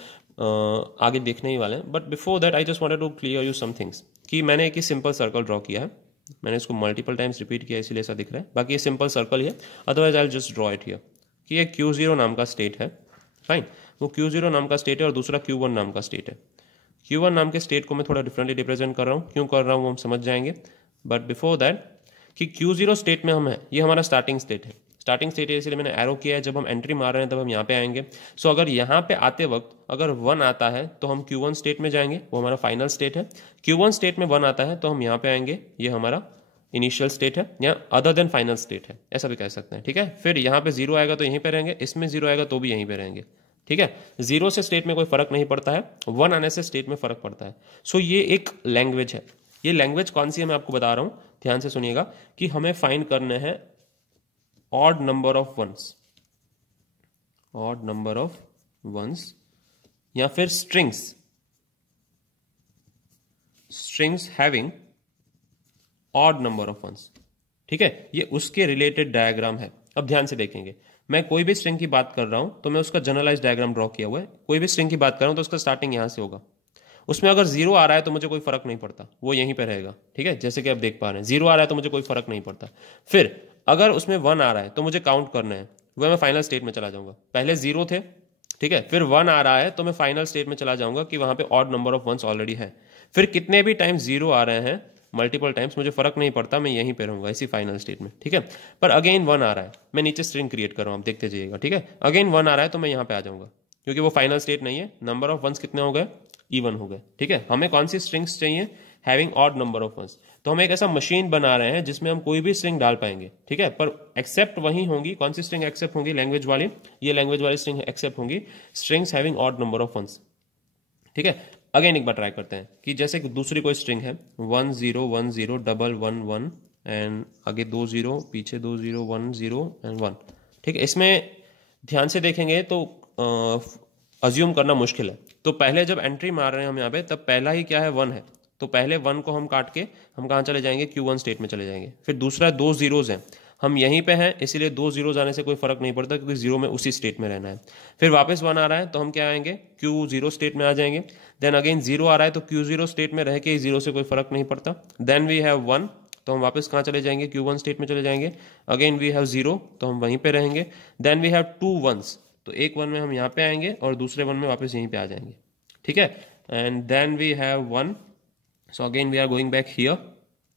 आगे देखने ही वाले हैं। But before that I just wanted to clear you some things, कि मैंने एक ही सिंपल सर्कल ड्रॉ किया है, मैंने इसको मल्टीपल टाइम्स रिपीट किया इसीलिए ऐसा दिख रहा है, बाकी ये सिंपल सर्कल ही है, otherwise I will just draw it here, कि ये Q0 नाम का स्टेट है, फाइन, वो Q0 नाम का स्टेट है और दूसरा Q1 नाम का स्टेट है। Q1 नाम के स्टेट को मैं थोड़ा डिफरेंटली रिप्रेजेंट कर रहा हूँ, क्यों कर रहा हूँ वो हम समझ जाएंगे। बट बिफोर दैट, कि Q0 स्टेट में हम है, ये हमारा स्टार्टिंग स्टेट है, स्टार्टिंग स्टेट है इसलिए मैंने एरो किया है, जब हम एंट्री मार रहे हैं तब हम यहाँ पे आएंगे। सो अगर यहाँ पे आते वक्त अगर 1 आता है तो हम Q1 स्टेट में जाएंगे, वो हमारा फाइनल स्टेट है। Q1 स्टेट में 1 आता है तो हम यहाँ पे आएंगे, ये हमारा इनिशियल स्टेट है, या अदर देन फाइनल स्टेट है, ऐसा भी कह सकते हैं, ठीक है। फिर यहाँ पे 0 आएगा तो यहीं पे रहेंगे, इसमें 0 आएगा तो भी यहीं पे रहेंगे, ठीक है। 0 से स्टेट में कोई फर्क नहीं पड़ता है, 1 आने से स्टेट में फर्क पड़ता है। सो ये एक लैंग्वेज है। ये लैंग्वेज कौन सी है मैं आपको बता रहा हूं, ध्यान से सुनिएगा, कि हमें फाइंड करने हैं odd number of ones, odd number of ones, या फिर strings having odd number of ones, ठीक है, ये उसके रिलेटेड डायग्राम है। अब ध्यान से देखेंगे, मैं कोई भी स्ट्रिंग की बात कर रहा हूं तो मैं उसका जनरलाइज डायग्राम ड्रॉ किया हुआ है। कोई भी स्ट्रिंग की बात कर रहा हूं तो उसका स्टार्टिंग यहां से होगा, उसमें अगर 0 आ रहा है तो मुझे कोई फर्क नहीं पड़ता, वो यहीं पे रहेगा, ठीक है, जैसे कि आप देख पा रहे हैं 0 आ रहा है तो मुझे कोई फर्क नहीं पड़ता। फिर अगर उसमें 1 आ रहा है तो मुझे काउंट करना है, वह मैं फाइनल स्टेट में चला जाऊंगा। पहले 0 थे, ठीक है, फिर 1 आ रहा है तो मैं फाइनल स्टेट में चला जाऊंगा कि वहां पे odd number of ones already है। फिर कितने भी टाइम 0 आ रहे हैं, मल्टीपल टाइम्स, मुझे फर्क नहीं पड़ता, मैं यहीं पे रहूंगा इसी फाइनल स्टेट में, ठीक है। पर अगेन 1 आ रहा है, मैं नीचे स्ट्रिंग क्रिएट कर रहा हूं, आप देखते जाइएगा, ठीक है। अगेन 1 आ रहा है तो मैं यहां पे आ जाऊंगा, क्योंकि वो फाइनल स्टेट नहीं है। नंबर ऑफ वंस कितने हो गए? इवन हो गए, ठीक है। हमें कौन सी स्ट्रिंग्स चाहिए? Having odd number of ones. तो हम एक ऐसा मशीन बना रहे हैं जिसमें हम कोई भी स्ट्रिंग डाल पाएंगे, ठीक है, पर एक्सेप्ट वही होंगी। कौन सी स्ट्रिंग एक्सेप्ट होंगी? लैंग्वेज वाली, ये लैंग्वेज वाली स्ट्रिंग एक्सेप्ट होंगी, strings having odd number of ones, ठीक है। अगेन एक बार ट्राई करते हैं कि जैसे दूसरी कोई स्ट्रिंग है 1 0 1 0 डबल 1 1 एंड आगे 2 0, पीछे 2 0 1 0 एंड 1, ठीक है। इसमें ध्यान से देखेंगे तो अज्यूम करना मुश्किल है। तो पहले जब एंट्री मार रहे हैं हम यहाँ पे, तब पहला ही क्या है? 1 है, तो पहले 1 को हम काट के हम कहाँ चले जाएंगे? Q1 स्टेट में चले जाएंगे। फिर दूसरा 2 जीरोज हैं, हम यहीं पे हैं, इसीलिए 2 जीरो जाने से कोई फर्क नहीं पड़ता क्योंकि जीरो में उसी स्टेट में रहना है। फिर वापस 1 आ रहा है तो हम क्या आएंगे, Q0 स्टेट में आ जाएंगे। देन अगेन 0 आ रहा है तो Q0 स्टेट में रह के ही 0 से कोई फर्क नहीं पड़ता। देन वी हैव 1 तो हम वापस कहाँ चले जाएंगे, Q1 स्टेट में चले जाएंगे। अगेन वी हैव 0 तो हम वहीं पे रहेंगे। देन वी हैव 2 1s तो एक 1 में हम यहाँ पे आएंगे और दूसरे 1 में वापस यहीं पे आ जाएंगे, ठीक है। And then we have 1 so again we are going back here,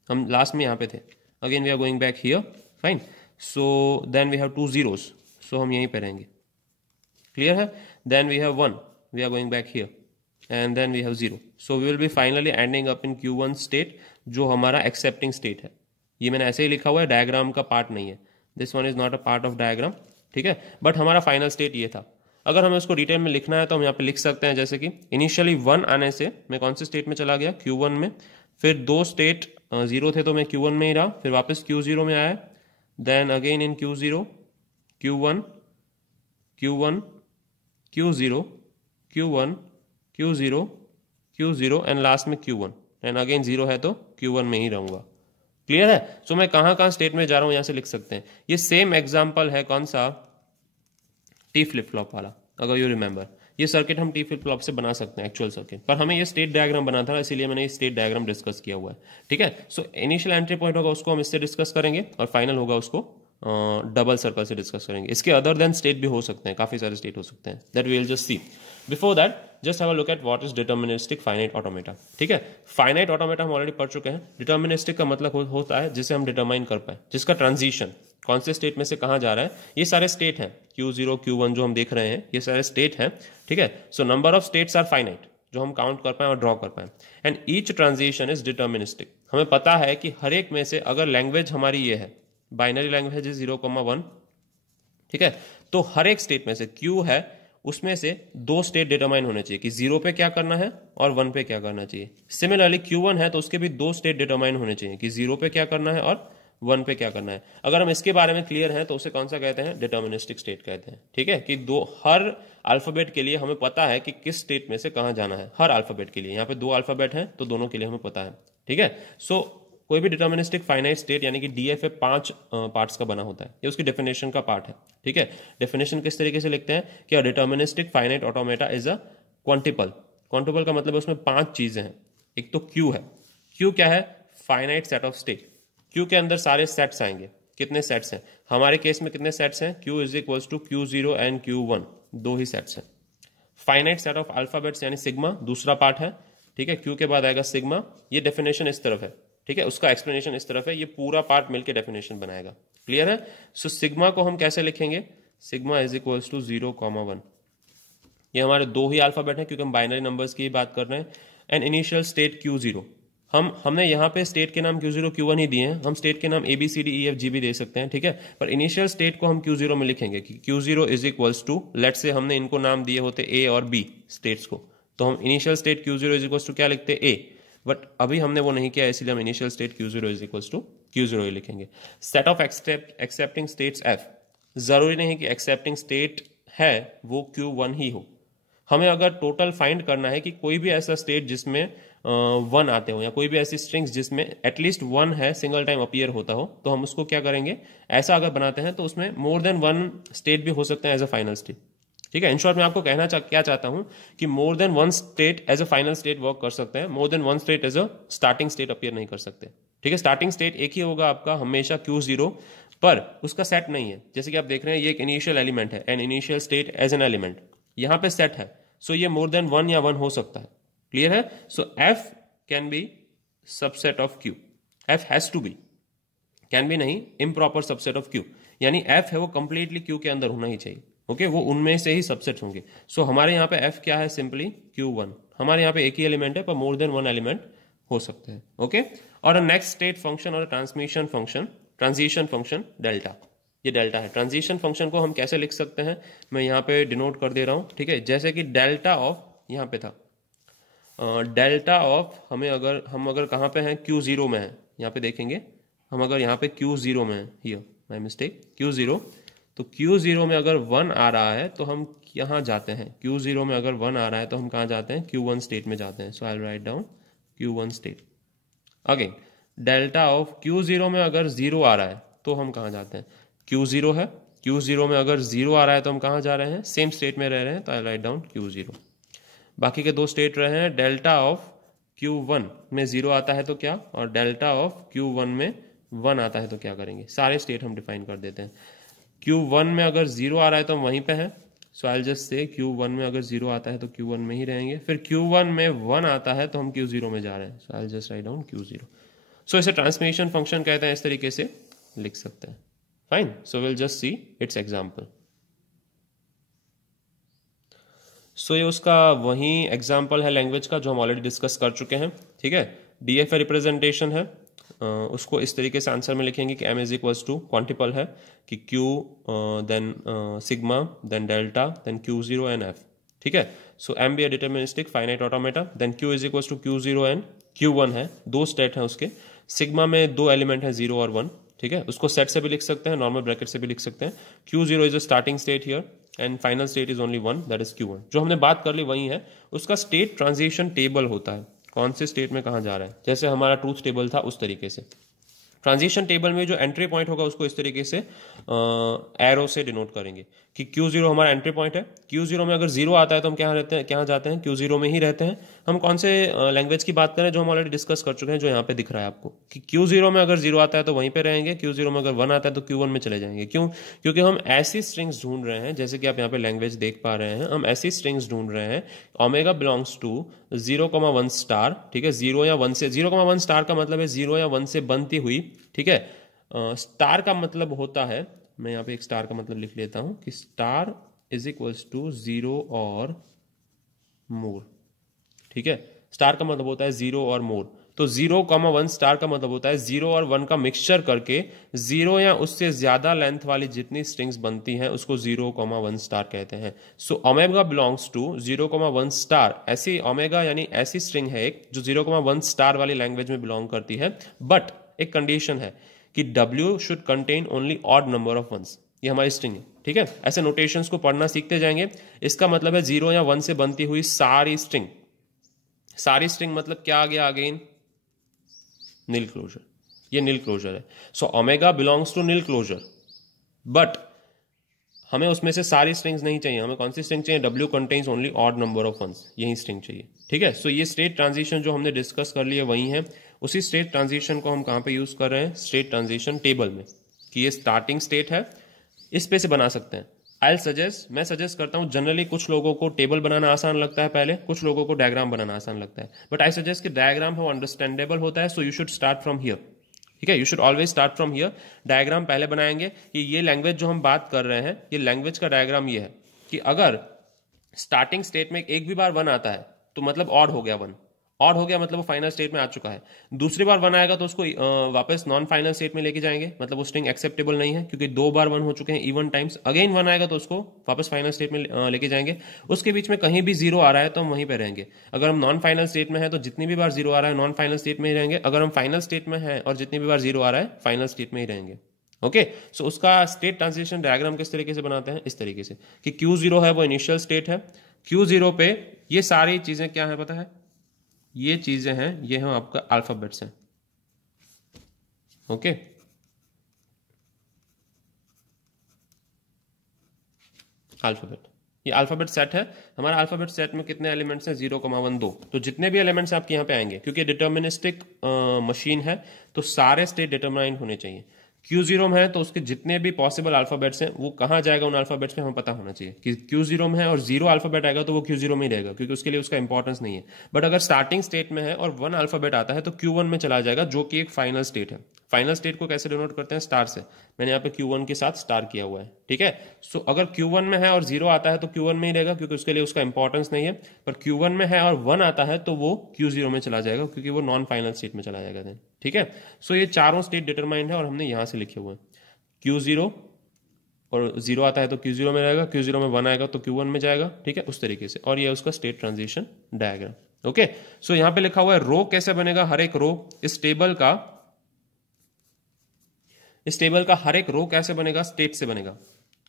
हम लास्ट में यहाँ पे थे। Again we are going back here, fine. So then we have 2 zeros so हम यहीं पे रहेंगे, क्लियर है। Then we have 1 we are going back here and then we have 0 so we will be finally ending up in Q1 state जो हमारा accepting state है। ये मैंने ऐसे ही लिखा हुआ है, डायग्राम का पार्ट नहीं है, this one is not a part of diagram, ठीक है। बट हमारा फाइनल स्टेट ये था। अगर हमें उसको डिटेल में लिखना है तो हम यहाँ पे लिख सकते हैं, जैसे कि इनिशियली 1 आने से मैं कौन से स्टेट में चला गया, Q1 में। फिर 2 स्टेट 0 थे तो मैं Q1 में ही रहा, फिर वापस Q0 में आया। Then again in Q0 Q1 Q1 Q0 Q1 Q0 Q0 and last में Q1 एंड अगेन 0 है तो Q1 में ही रहूंगा, क्लियर है। सो मैं कहाँ कहाँ स्टेट में जा रहा हूँ यहां से लिख सकते हैं। ये सेम एग्जाम्पल है कौन सा, टी फ्लिप फ्लॉप वाला। अगर यू रिमेंबर ये सर्किट हम टी फ्लिप फ्लॉप से बना सकते हैं एक्चुअल सर्किट, पर हमें ये स्टेट डायग्राम बना था इसीलिए मैंने ये स्टेट डायग्राम डिस्कस किया हुआ है, ठीक है। सो इनिशियल एंट्री पॉइंट होगा उसको हम इससे डिस्कस करेंगे और फाइनल होगा उसको डबल सर्कल से डिस्कस करेंगे। इसके अदर देन स्टेट भी हो सकते हैं, काफी सारे स्टेट हो सकते हैं, that we will just see. Before that just have a look at what is deterministic finite automata, ठीक है। फाइनाइट ऑटोमेटा हम ऑलरेडी पढ़ चुके हैं। डिटर्मिनिस्टिक का मतलब होता है जिसे हम डिटरमाइन कर पाए, जिसका ट्रांजिशन कौन से स्टेट में से कहाँ जा रहा है। ये सारे स्टेट हैं, Q0 Q1 जो हम देख रहे हैं ये सारे स्टेट हैं, ठीक है। So number of states are finite जो हम काउंट कर पाए और ड्रॉ कर पाए, and each transition is deterministic. हमें पता है कि हर एक में से अगर लैंग्वेज हमारी ये है, बाइनरी लैंग्वेज है 0,1, ठीक है, तो हर एक स्टेट में से Q है उसमें से 2 स्टेट डिटरमाइन होने चाहिए कि 0 पे क्या करना है और 1 पे क्या करना चाहिए। सिमिलरली Q1 है तो उसके भी 2 स्टेट डिटरमाइन होने चाहिए कि 0 पे क्या करना है और 1 पे क्या करना है। अगर हम इसके बारे में क्लियर हैं तो उसे कौन सा कहते हैं, डिटर्मिनिस्टिक स्टेट कहते हैं, ठीक है। कि हर अल्फाबेट के लिए हमें पता है कि किस स्टेट में से कहां जाना है, हर अल्फाबेट के लिए। यहाँ पे 2 अल्फाबेट हैं तो दोनों के लिए हमें पता है, ठीक है। सो कोई भी डिटर्मिनिस्टिक फाइनाइट स्टेट यानी कि DFA 5 पार्ट्स का बना होता है, ये उसकी डेफिनेशन का पार्ट है, ठीक है। डेफिनेशन किस तरीके से लिखते हैं कि deterministic finite automata is a quintuple. Quintuple का मतलब उसमें 5 चीजें हैं। एक तो Q है, Q क्या है, finite set of state. Q के अंदर सारे सेट्स आएंगे। कितने सेट्स हैं हमारे केस में, कितने सेट्स हैं, Q is equals to Q0 and Q1, 2 ही सेट्स हैं। फाइनाइट सेट ऑफ अल्फाबेट्स यानी सिग्मा दूसरा पार्ट है, ठीक है। Q के बाद आएगा सिग्मा, ये डेफिनेशन इस तरफ है, ठीक है, उसका एक्सप्लेनेशन इस तरफ है, ये पूरा पार्ट मिलकर डेफिनेशन बनाएगा, क्लियर है। सो सिग्मा को हम कैसे लिखेंगे, सिग्मा इज इक्वल्स टू 0,1। ये हमारे 2 ही अल्फाबेट हैं क्योंकि हम बाइनरी नंबर्स की बात कर रहे हैं। एंड इनिशियल स्टेट Q0, हमने यहाँ पे स्टेट के नाम Q0 Q1 ही दिए हैं, हम स्टेट के नाम ABCDEFG भी दे सकते हैं, ठीक है। पर इनिशियल स्टेट को हम Q0 में लिखेंगे कि Q0 is equals to, late से हमने इनको नाम दिए होते A और B स्टेट्स को, तो हम initial state Q0 is equals to क्या लिखते A, बट अभी हमने वो नहीं किया इसलिए हम initial state Q0 is equals to Q0 ही लिखेंगे। Set of accepting states F, जरूरी नहीं कि एक्सेप्टिंग स्टेट है वो Q1 ही हो। हमें अगर टोटल फाइंड करना है कि कोई भी ऐसा स्टेट जिसमें 1 आते हो या कोई भी ऐसी स्ट्रिंग्स जिसमें एटलीस्ट 1 है सिंगल टाइम अपीयर होता हो, तो हम उसको क्या करेंगे, ऐसा अगर बनाते हैं तो उसमें मोर देन 1 स्टेट भी हो सकते हैं एज अ फाइनल स्टेट, ठीक है। इन शॉर्ट मैं आपको कहना क्या चाहता हूं कि more than 1 state as a final state work कर सकते हैं, more than 1 state as a starting state appear नहीं कर सकते, ठीक है। स्टार्टिंग स्टेट एक ही होगा आपका हमेशा Q0, पर उसका सेट नहीं है। जैसे कि आप देख रहे हैं ये एक इनिशियल एलिमेंट है, an initial state as an element, यहां पे सेट है, सो ये मोर देन 1 या 1 हो सकता है, क्लियर है। So F can be subset of Q, F has to be, can be नहीं, इम्प्रॉपर सबसेट ऑफ Q, यानी F है वो कंप्लीटली Q के अंदर होना ही चाहिए, ओके, वो उनमें से ही सबसेट होंगे। सो हमारे यहाँ पे F क्या है, सिंपली Q1। हमारे यहाँ पे एक ही एलिमेंट है पर मोर देन 1 एलिमेंट हो सकते हैं, ओके। और नेक्स्ट स्टेट फंक्शन और transmission function, transition function delta, ये डेल्टा है। ट्रांजिशन फंक्शन को हम कैसे लिख सकते हैं, मैं यहाँ पे डिनोट कर दे रहा हूँ, ठीक है। जैसे कि डेल्टा ऑफ, यहाँ पे था डेल्टा ऑफ, हम अगर कहाँ पे हैं, Q0 में है, यहाँ पे देखेंगे हम अगर यहाँ पे Q0 में है, हियर माय मिस्टेक, Q0, तो Q0 में अगर 1 आ रहा है तो हम यहाँ जाते हैं, Q0 में अगर 1 आ रहा है तो हम कहाँ जाते हैं, Q1 स्टेट में जाते हैं। So I will write down Q1 state. Again delta of Q0 में अगर 0 आ रहा है तो हम कहाँ जाते हैं, Q0 है, Q0 में अगर 0 आ रहा है तो हम कहाँ जा रहे हैं, सेम स्टेट में रह रहे हैं, तो आई राइट डाउन Q0। बाकी के दो स्टेट रहे हैं, डेल्टा ऑफ Q1 में 0 आता है तो क्या, और डेल्टा ऑफ Q1 में 1 आता है तो क्या करेंगे, सारे स्टेट हम डिफाइन कर देते हैं। Q1 में अगर 0 आ रहा है तो हम वहीं पे हैं, so I just say Q1 में अगर 0 आता है तो Q1 में ही रहेंगे, फिर Q1 में 1 आता है तो हम Q0 में जा रहे हैं, so I just write down Q0। So इसे ट्रांसफॉर्मेशन फंक्शन कहते हैं, इस तरीके से लिख सकते हैं। Fine, so will just see its example. So ये उसका वही एग्जाम्पल है लैंग्वेज का जो हम ऑलरेडी डिस्कस कर चुके हैं, ठीक है। डीएफ रिप्रेजेंटेशन है, उसको इस तरीके से आंसर में लिखेंगे कि m is equals to quintuple है कि q then sigma then delta then Q0 and f, ठीक है। सो m भी deterministic finite automata, then q is equals to Q0 and Q1 है, दो स्टेट हैं उसके, सिग्मा में दो एलिमेंट है 0 और 1, ठीक है। उसको सेट से भी लिख सकते हैं, नॉर्मल ब्रैकेट से भी लिख सकते हैं। Q0 is a starting state here and final state is only 1, that is Q1। जो हमने बात कर ली वही है, उसका स्टेट ट्रांजिशन टेबल होता है, कौन से स्टेट में कहाँ जा रहा है, जैसे हमारा ट्रूथ टेबल था उस तरीके से। ट्रांजिशन टेबल में जो एंट्री पॉइंट होगा उसको इस तरीके से एरो से डिनोट करेंगे कि Q0 हमारा एंट्री पॉइंट है। Q0 में अगर 0 आता है तो हम क्या रहते हैं, कहाँ जाते हैं, Q0 में ही रहते हैं। हम कौन से लैंग्वेज की बात करें, जो हम ऑलरेडी डिस्कस कर चुके हैं, जो यहाँ पे दिख रहा है आपको कि Q0 में अगर 0 आता है तो वहीं पे रहेंगे, Q0 में अगर 1 आता है तो Q1 में चले जाएंगे। क्यों, क्योंकि हम ऐसी स्ट्रिंग्स ढूंढ रहे हैं, जैसे कि आप यहाँ पे लैंग्वेज देख पा रहे हैं, हम ऐसी स्ट्रिंग्स ढूंढ रहे हैं ओमेगा बिलोंग्स टू 0,1 स्टार, ठीक है। 0 या 1 से, 0,1 स्टार का मतलब है 0 या 1 से बनती हुई, ठीक है। स्टार का मतलब होता है, मैं यहाँ पे एक स्टार का मतलब लिख लेता हूं कि स्टार इज इक्वल्स टू 0 और मोर, ठीक है। स्टार का मतलब होता है 0 और मोर, तो 0,1 स्टार का मतलब होता है 0 और 1 का मिक्सचर करके 0 या उससे ज्यादा लेंथ वाली जितनी स्ट्रिंग्स बनती हैं उसको 0,1 स्टार कहते हैं। So omega belongs to 0,1 star, ऐसी ओमेगा यानी ऐसी स्ट्रिंग है एक जो 0,1 स्टार वाली लैंग्वेज में बिलोंग करती है, बट एक कंडीशन है कि W should contain only odd number of ones, ये हमारी स्ट्रिंग है, ठीक है। ऐसे नोटेशंस को पढ़ना सीखते जाएंगे। इसका मतलब है 0 या 1 से बनती हुई सारी स्ट्रिंग, सारी स्ट्रिंग मतलब क्या आ गया अगेन, नील क्लोजर, ये नील क्लोजर है। सो ओमेगा बिलोंग्स टू नील क्लोजर, बट हमें उसमें से सारी स्ट्रिंग्स नहीं चाहिए, हमें कौन सी स्ट्रिंग चाहिए, W contains only odd number of ones, यही स्ट्रिंग चाहिए, ठीक है। सो ये स्टेट ट्रांजिशन जो हमने डिस्कस कर लिया वही है, उसी स्टेट ट्रांजिशन को हम कहां पे यूज कर रहे हैं, स्टेट ट्रांजिशन टेबल में, कि ये स्टार्टिंग स्टेट है, इस पे से बना सकते हैं। आई सजेस्ट, मैं सजेस्ट करता हूं, जनरली कुछ लोगों को टेबल बनाना आसान लगता है पहले, कुछ लोगों को डायग्राम बनाना आसान लगता है, बट आई सजेस्ट कि डायग्राम हो अंडरस्टैंडेबल होता है, so you should start from here, ठीक है। You should always start from here. Diagram पहले बनाएंगे कि ये लैंग्वेज जो हम बात कर रहे हैं, ये लैंग्वेज का डायग्राम ये है कि अगर स्टार्टिंग स्टेट में एक भी बार 1 आता है तो मतलब ऑड हो गया, 1 ऑड हो गया मतलब वो फाइनल स्टेट में आ चुका है। दूसरी बार 1 आएगा तो उसको वापस नॉन फाइनल स्टेट में लेके जाएंगे, मतलब वो स्ट्रिंग एक्सेप्टेबल नहीं है क्योंकि 2 बार 1 हो चुके हैं इवन टाइम्स। अगेन 1 आएगा तो उसको वापस फाइनल स्टेट में लेके जाएंगे। उसके बीच में कहीं भी 0 आ रहा है तो हम वहीं पे रहेंगे। अगर हम नॉन फाइनल स्टेट में है तो जितनी भी बार 0 आ रहा है नॉन फाइनल स्टेट में ही रहेंगे। अगर हम फाइनल स्टेट में है और जितनी भी बार 0 आ रहा है फाइनल स्टेट में ही रहेंगे। ओके, सो उसका स्टेट ट्रांजिशन डायग्राम किस तरीके से बनाते हैं, इस तरीके से कि Q0 है वो इनिशियल स्टेट है। Q0 पे ये सारी चीजें क्या है पता है, ये चीजें हैं, ये हम आपका अल्फाबेट्स हैं। ओके, अल्फाबेट, ये अल्फाबेट सेट है हमारा। अल्फाबेट सेट में कितने एलिमेंट्स हैं, 0,1 2। तो जितने भी एलिमेंट्स आपके यहाँ पे आएंगे, क्योंकि डिटर्मिनिस्टिक मशीन है तो सारे स्टेट डिटरमाइंड होने चाहिए। Q0 में है तो उसके जितने भी पॉसिबल अल्फाबेट्स हैं वो कहाँ जाएगा, उन अल्फाबेट्स में हमें पता होना चाहिए कि Q0 में है और 0 अल्फाबेट आएगा तो वो Q0 में ही रहेगा क्योंकि उसके लिए उसका इंपॉर्टेंस नहीं है। बट अगर स्टार्टिंग स्टेट में है और 1 अल्फाबेट आता है तो Q1 में चला जाएगा, जो कि एक फाइनल स्टेट है। फाइनल स्टेट को कैसे डिनोट करते हैं, स्टार से। मैंने यहाँ पे Q1 के साथ स्टार किया हुआ है, ठीक है। सो अगर Q1 में है और 0 आता है तो Q1 में ही रहेगा क्योंकि उसके लिए उसका इंपॉर्टेंस नहीं है। पर Q1 में है और 1 आता है तो वो Q0 में चला जाएगा क्योंकि वो नॉन फाइनल स्टेट में चला जाएगा देन, ठीक है। सो ये चारों स्टेट डिटरमाइंड है और हमने यहां से लिखे हुए हैं। Q0 और 0 आता है तो Q0 में रहेगा, Q0 में 1 आएगा तो Q1 में जाएगा, ठीक है, उस तरीके से। और ये उसका स्टेट ट्रांजिशन डायग्राम। ओके, सो यहां पे लिखा हुआ है रो कैसे बनेगा, हर एक रो इस टेबल का हर एक रो कैसे बनेगा, स्टेट से बनेगा।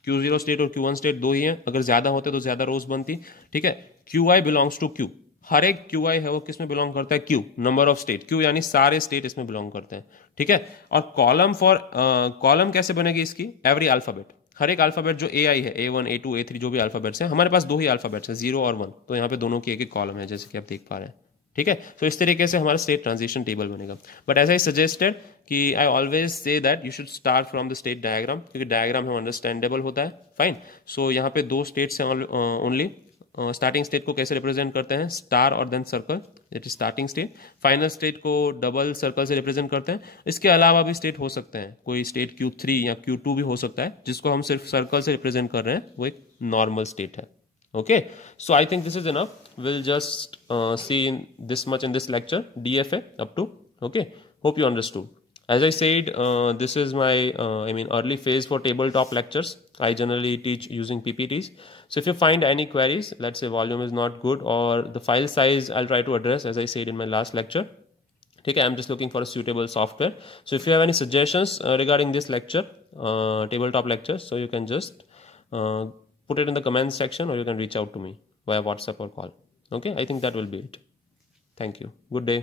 Q0 स्टेट और Q1 स्टेट दो ही है, अगर ज्यादा होते तो ज्यादा रोज बनती, ठीक है। Qi बिलोंग्स टू Q, हर एक क्यू आई है वो किस में बिलोंग करता है, Q, number of state, Q यानी सारे स्टेट इसमें बिलोंग करते हैं, ठीक है। और कॉलम फॉर कॉलम कैसे बनेगी इसकी, एवरी अल्फाबेट, हर एक अल्फाबेट जो ए आई है, A1 A2 A3 जो भी अल्फाबेट्स हैं, हमारे पास 2 ही अल्फाबेट्स हैं, 0 और 1, तो यहाँ पे दोनों की एक एक कॉलम है जैसे कि आप देख पा रहे हैं, ठीक है। तो इस तरीके से हमारा स्टेट ट्रांजिशन टेबल बनेगा। बट एज आई सजेस्टेड कि I always say that you should start from the state diagram, क्योंकि डायग्राम है अंडरस्टैंडेबल होता है, फाइन। सो यहाँ पे 2 स्टेट्स हैं ओनली। स्टार्टिंग स्टेट को कैसे रिप्रेजेंट करते हैं, स्टार और then circle, that is starting state. Final state को डबल सर्कल से रिप्रेजेंट करते हैं। इसके अलावा भी स्टेट हो सकते हैं, कोई स्टेट Q3 या Q2 भी हो सकता है, जिसको हम सिर्फ सर्कल से रिप्रेजेंट कर रहे हैं, वो एक नॉर्मल स्टेट है। Okay, so I think this is enough. We'll just see in this much in this lecture, DFA up to. Okay, hope you understood. As I said, this is my early phase for tabletop lectures. I generally teach using PPTs. So if you find any queries, let's say volume is not good or the file size, I'll try to address as I said in my last lecture. Okay, I'm just looking for a suitable software. So if you have any suggestions regarding this lecture, tabletop lectures, so you can just put it in the comments section, or you can reach out to me via WhatsApp or call. Okay, I think that will be it. Thank you. Good day.